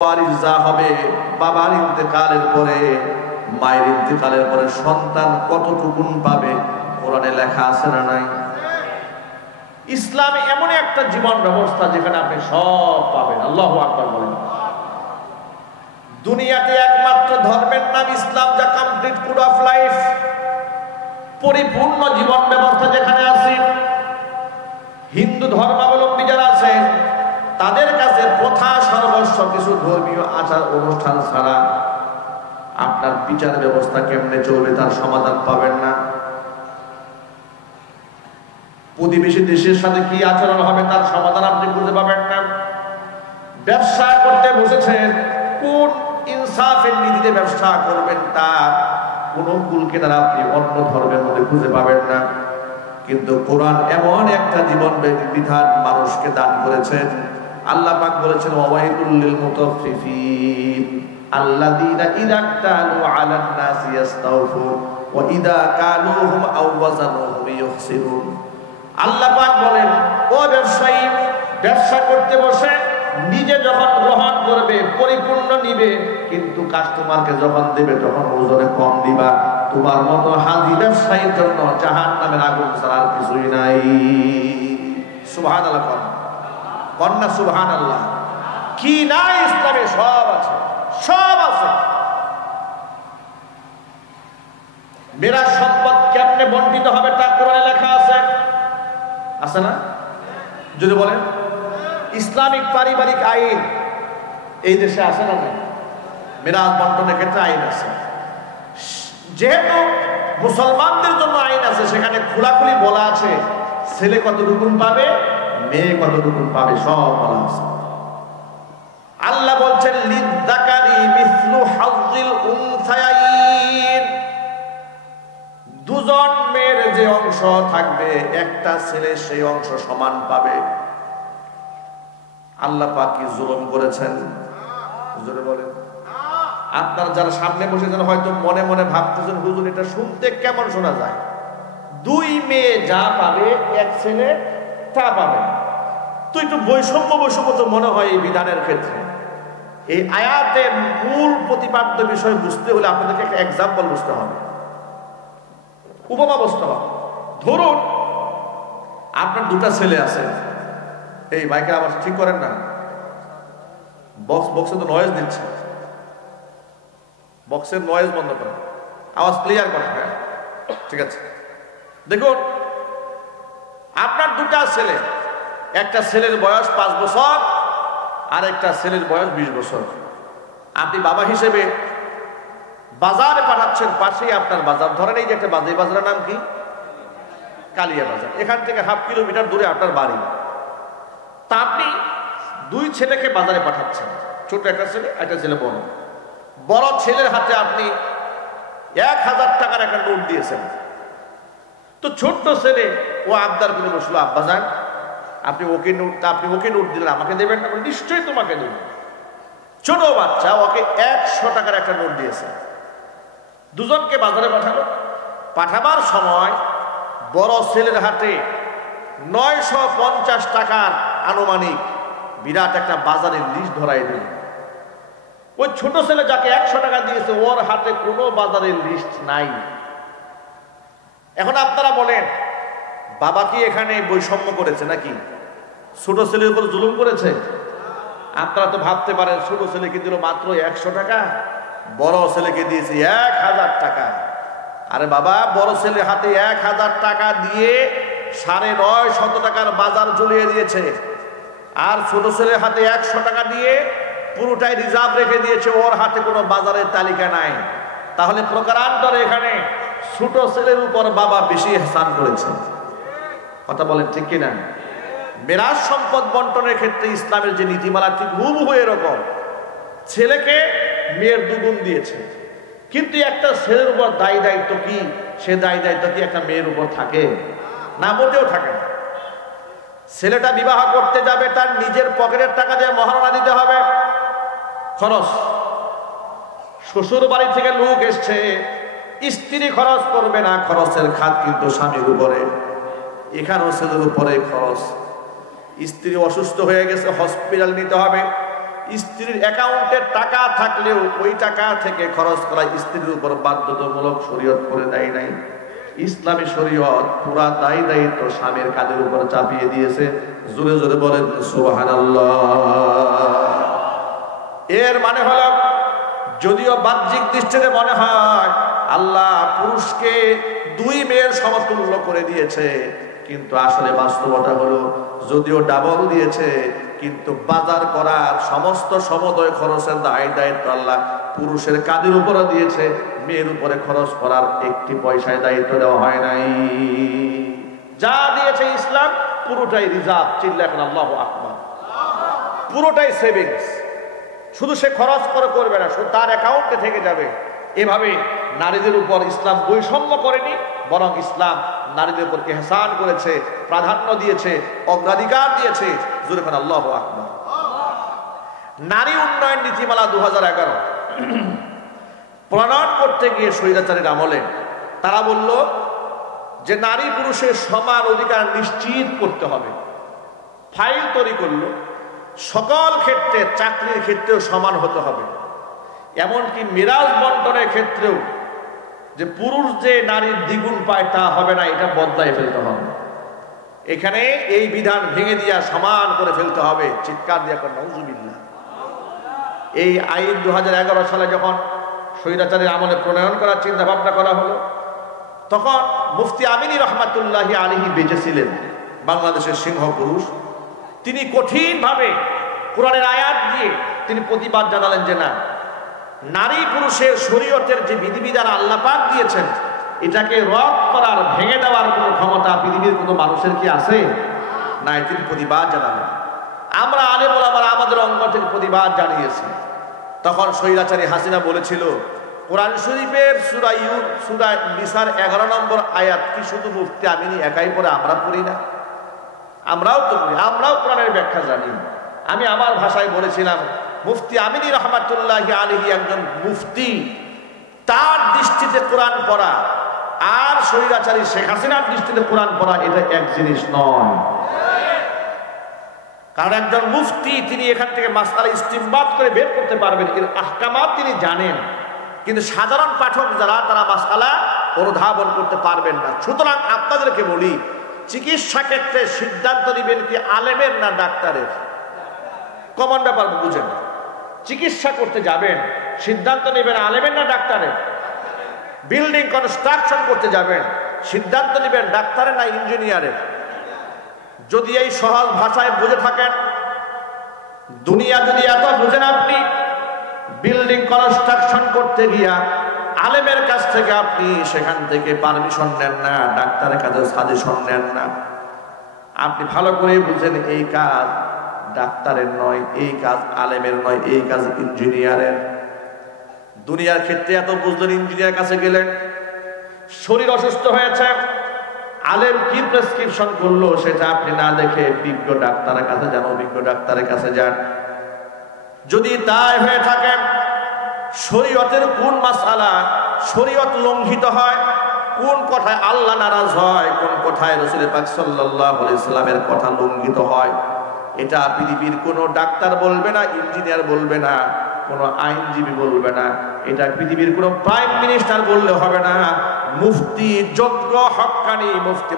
ওয়ারিস যা হবে, বাবার ইন্তেকালের পরে, মায়ের ইন্তেকালের পরে সন্তান কতটুকুন পাবে কোরআনে লেখা আছে না নাই? ইসলাম এমন একটা জীবন ব্যবস্থা যেখানে আপনি সব পাবেন। আল্লাহু আকবার বলেন। দুনিয়াতে একমাত্র ধর্মের নাম ইসলাম, যা কমপ্লিট কোড অফ লাইফ, পরিপূর্ণ জীবন ব্যবস্থা যেখানে আছে। হিন্দু ধর্মাবলম্বী যারা আছে তাদের কাছে প্রথা সর্বস্ব কিছু ধর্মীয় আচার অনুষ্ঠান ছাড়া আপনার বিচার ব্যবস্থা কেমনে চলবে তার সমাধান পাবেন না। প্রতিবেশী দেশের সাথে কি আচরণ হবে তার সমাধান আপনি খুঁজে পাবেন না। ব্যবসা করতে বসেছেন, কোন ইনসাফের নীতিতে ব্যবসা করবেন তার কোনো কুলকিনারা আপনি অন্য ধর্মের মধ্যে খুঁজে পাবেন না। কিন্তু কোরআন এমন একটা জীবন বিধান মানুষকে দান করেছেন। আল্লাহ পাক বলেছেন, ওয়াইলুল লিল মুতাফফিফিন আল্লাযীনা ইযা ক্তালু আলান নাসি ইস্তাওফুন ওয়া ইযা কালুহুম আও ওয়াজানুহুম ইউখসিরুন। আল্লাহ পাক বলেন, ও ব্যবসায়ী, ব্যবসা করতে বসে নিজে যখন গ্রহণ করবে পরিপূর্ণ নিবে, কিন্তু কাস্টমারকে যখন দেবে তখন ওজনে কম দিবা। তোমার মতো হাজি ব্যবসায়ীর জন্য জাহান্নামের আগুন ছাড়া আর কিছুই নাই। সুবহানাল্লাহ কন্যা, সুবহানাল্লাহ। কি নাই ইসলামে? সব আছে, সব আছে। মিরাজ সম্পদ কেমনে বন্টিত হবে তা কোরআনে লেখা আছে, আছে না? যদি বলেন ইসলামিক পারিবারিক আইন এই দেশে আছে না? মিরাজ বন্টনের ক্ষেত্রে আইন আছে। যেহেতু মুসলমানদের জন্য আইন আছে, সেখানে খোলাখুলি বলা আছে ছেলে কতটুকু পাবে, মেয়ে কতটুকু পাবে, সব বলা আছে। আল্লাহ বলছেন, লিযযাকারি মিসলু হাযযিল উনসায়াইন, দুজন মেয়ের যে অংশ থাকবে একটা ছেলে সেই অংশ সমান পাবে। আল্লাহ পাক কি জুলুম করেছেন? হুজুরে বলেন। আপনারা যারা সামনে বসেছেন হয়তো মনে মনে ভাবতেছেন, হুজুর এটা শুনতে কেমন শোনা যায়? দুই মেয়ে যা পাবে এক ছেলে তা পাবে, তো একটু বৈষম্য তো মনে হয় এই বিধানের ক্ষেত্রে। এই আয়াতের মূল প্রতিপাদ্য বিষয় বুঝতে হলে আপনাদেরকে একটা এক্সাম্পল বুঝতে হবে, উপমা বুঝতে হবে। ধরুন আপনার দুটা ছেলে আছে। এই মাইকের আওয়াজ ঠিক করেন না, বক্সে তো নয়েজ দিচ্ছে, বক্সের নয়েজ বন্ধ করেন, আওয়াজ ক্লিয়ার করেন। হ্যাঁ ঠিক আছে। দেখুন আপনার দুটা ছেলে, একটা ছেলের বয়স 5 বছর আর একটা ছেলের বয়স 20 বছর। আপনি বাবা হিসেবে বাজারে পাঠাচ্ছেন, পাশেই আপনার বাজার, ধরেন এই যে একটা বাজার, এই বাজারের নাম কি? কালিয়া বাজার। এখান থেকে 1/2 কিলোমিটার দূরে আপনার বাড়ি। তা আপনি দুই ছেলেকে বাজারে পাঠাচ্ছেন, ছোট একটা ছেলে একটা ছেলে বড়। বড় ছেলের হাতে আপনি 1000 টাকার একটা নোট দিয়েছেন। তো ছোট্ট ছেলে ও আবদার করে বসলো, আব্বা যান আপনি ওকে নোট দিলেন, আমাকে দেবেন না? নিশ্চয়ই তোমাকে দেবেন। ছোট বাচ্চা ওকে 100 টাকার একটা নোট দিয়েছে। দুজনকে বাজারে পাঠালো। পাঠাবার সময় বড় ছেলের হাতে 950 টাকার আনুমানিক বিরাট একটা বাজারের লিস্ট ধরাই দিল। ওই ছোট ছেলে যাকে 100 টাকা দিয়েছে ওর হাতে কোনো বাজারের লিস্ট নাই। এখন আপনারা বলেন, বাবা কি এখানে বৈষম্য করেছে নাকি? ছোট ছেলের উপর জুলুম করেছে? আপনারা তো ভাবতে পারেন ছোট ছেলেকে দিল মাত্র 100 টাকা, বড় ছেলেকে দিয়েছে 1000 টাকা। আরে বাবা, বড় ছেলের হাতে 1000 টাকা দিয়ে 950 টাকার বাজার ঝুলিয়ে দিয়েছে, আর ছোট ছেলের হাতে 100 টাকা দিয়ে পুরোটাই রিজার্ভ রেখে দিয়েছে, ওর হাতে কোনো বাজারের তালিকা নাই। তাহলে প্রকারান্তরে এখানে ছোট ছেলের উপর বাবা বেশি ইহসান করেছে। কথা বলেন ঠিক কিনা? মিরাজ সম্পদ বন্টনের ক্ষেত্রে ইসলামের যে নীতিমালা ঠিক হুবহু এরকম। ছেলেকে মেয়ের দুগুণ দিয়েছে, কিন্তু একটা ছেলের উপর দায়ী দায়িত্ব কি? সে দায়ী দায়িত্ব কি একটা মেয়ের উপর থাকে? না, মোটেও থাকে না। ছেলেটা বিবাহ করতে যাবে, তার নিজের পকেটের টাকা দিয়ে মহারণা দিতে হবে, খরচ। শ্বশুর বাড়ি থেকে লোক এসছে, স্ত্রী খরচ করবে না, খরচের খাত কিন্তু স্বামীর উপরে। এখানেও ছেলের উপরে খরচ। স্ত্রী অসুস্থ হয়ে গেছে, হসপিটাল নিতে হবে, স্ত্রীর অ্যাকাউন্টে টাকা থাকলেও ওই টাকা থেকে খরচ করা স্ত্রীর উপর বাধ্যতামূলক শরীয়ত করে দেয় নাই। ইসলামী শরীয়ত পুরা দায় দায়িত্ব স্বামীর কাঁধের উপর চাপিয়ে দিয়েছে। জোরে জোরে বলেন সুবহানাল্লাহ। এর মানে হলো, যদিও বাহ্যিক দৃষ্টিতে মনে হয় আল্লাহ পুরুষকে দুই মেয়ের সমতুল্য করে দিয়েছে, কিন্তু আসলে বাস্তবতা হলো যদিও ডাবল দিয়েছে, কিন্তু বাজার করার সমস্ত সমদয় খরচের দায় দায়িত্ব আল্লাহ পুরুষের কাঁধের উপরে দিয়েছে, মেয়ের উপরে খরচ করার একটি পয়সায় দায়িত্ব দেওয়া হয় নাই। যা দিয়েছে ইসলাম পুরোটাই রিজার্ভ, চিল্লা এখন আল্লাহু আকবার, পুরোটাই সেভিংস। শুধু সে খরচ করবে না, শুধু তার অ্যাকাউন্টে থেকে যাবে। এভাবে নারীদের উপর ইসলাম বৈষম্য করেনি, বরং ইসলাম নারীদের উপর ইহসান করেছে, প্রাধান্য দিয়েছে, অগ্রাধিকার দিয়েছে। জোরে বলেন আল্লাহু আকবার। নারী উন্নয়ন নীতিমালা 2011 প্রণয়ন করতে গিয়ে স্বৈরাচারীর আমলে তারা বলল যে নারী পুরুষের সমান অধিকার নিশ্চিত করতে হবে। ফাইল তৈরি করলো, সকল ক্ষেত্রে, চাকরির ক্ষেত্রেও সমান হতে হবে, এমনকি মিরাজ বন্টনের ক্ষেত্রেও যে পুরুষ যে নারীর দ্বিগুণ পায় তা হবে না, এটা বদলায় ফেলতে হবে। এখানে এই বিধান ভেঙে দিয়া সমান করে ফেলতে হবে। চিৎকার দিয়া কর নাউজুবিল্লাহ। এই আইন 2011 সালে যখন স্বৈরাচারীর আমলে প্রণয়ন করার চিন্তা ভাবনা করা হলো, তখন মুফতি আমিনী রহমাতুল্লাহি আলাইহি বেঁচে ছিলেন, বাংলাদেশের সিংহ পুরুষ। তিনি কঠিনভাবে কোরআনের আয়াত দিয়ে তিনি প্রতিবাদ জানালেন যে না, নারী পুরুষের শরীয়তের যে বিধিবিধান আল্লাহ পাক দিয়েছেন, এটাকে রদ করার, ভেঙে দেওয়ার কোনো ক্ষমতা পৃথিবীর কোনো মানুষের কি আছে? নাই। তিনি প্রতিবাদ জানালেন। আমরা আলেম ওলামারা আমাদের অঙ্গ থেকে প্রতিবাদ জানিয়েছি। তখন স্বৈরাচারী হাসিনা বলেছিল, কোরআন শরীফের সূরা নিসার 11 নম্বর আয়াত কি শুধু মুফতি আমিনী একাই পড়ে, আমরা পড়ি না? আমরাও তো পড়ি, আমরাও কোরআনের ব্যাখ্যা জানি। আমি আমার ভাষায় বলেছিলাম, মুফতি আমিনী রহমাতুল্লাহি আলাইহি একজন মুফতি, তার দৃষ্টিতে কোরআন পড়া আর স্বৈরাচারী শেখ হাসিনার দৃষ্টিতে কোরআন পড়া এটা এক জিনিস নয়। কারণ একজন মুফতি তিনি এখান থেকে মাসআলা ইস্তিমবাত করে বের করতে পারবেন, এর আহকামাত তিনি জানেন, কিন্তু সাধারণ পাঠক যারা, তারা মাসআলা অনুধাবন করতে পারবেন না। সুতরাং আপনাদেরকে বলি, চিকিৎসা ক্ষেত্রে সিদ্ধান্ত নেবেন কি আলেমের না ডাক্তারের? কমন ব্যাপার বুঝেন। চিকিৎসা করতে যাবেন, সিদ্ধান্ত নেবেন আলেমের না ডাক্তারের? বিল্ডিং কনস্ট্রাকশন করতে যাবেন, সিদ্ধান্ত নেবেন ডাক্তারের না ইঞ্জিনিয়ারের? যদি এই সহজ ভাষায় বুঝে থাকেন, দুনিয়া যদি এত বুঝেন, আপনি বিল্ডিং কনস্ট্রাকশন করতে গিয়া আলেমের কাছ থেকে আপনি সেখান থেকে পারমিশন নেন না, ডাক্তারের কাছে সাজেশন নেন না। আপনি ভালো করে বুঝেন এই কাজ ডাক্তারের নয়, এই কাজ আলেমের নয়, এই কাজ ইঞ্জিনিয়ারের। দুনিয়ার ক্ষেত্রে এত বুঝলেন, ইঞ্জিনিয়ার কাছে গেলেন, শরীর অসুস্থ হয়েছে, আলেম কি প্রেসক্রিপশন করলো সেটা আপনি না দেখে বিজ্ঞ ডাক্তারের কাছে যান, অভিজ্ঞ ডাক্তারের কাছে যান। যদি তাই হয়ে থাকে, শরীয়তের কোন মাসআলা শরীয়ত লঙ্ঘিত হয়, কোন কথায় আল্লাহ নারাজ হয়, কোন কথায় রাসূল পাক সাল্লাল্লাহু আলাইহি সাল্লামের কথা লঙ্ঘিত হয়, এটা পৃথিবীর কোনো ডাক্তার বলবে না, ইঞ্জিনিয়ার বলবে না, কোনো আইনজীবী বলবে না, এটা পৃথিবীর কোনো প্রাইম মিনিস্টার বললে হবে না। মুফতি, যোগ্য হক্কানি মুফতি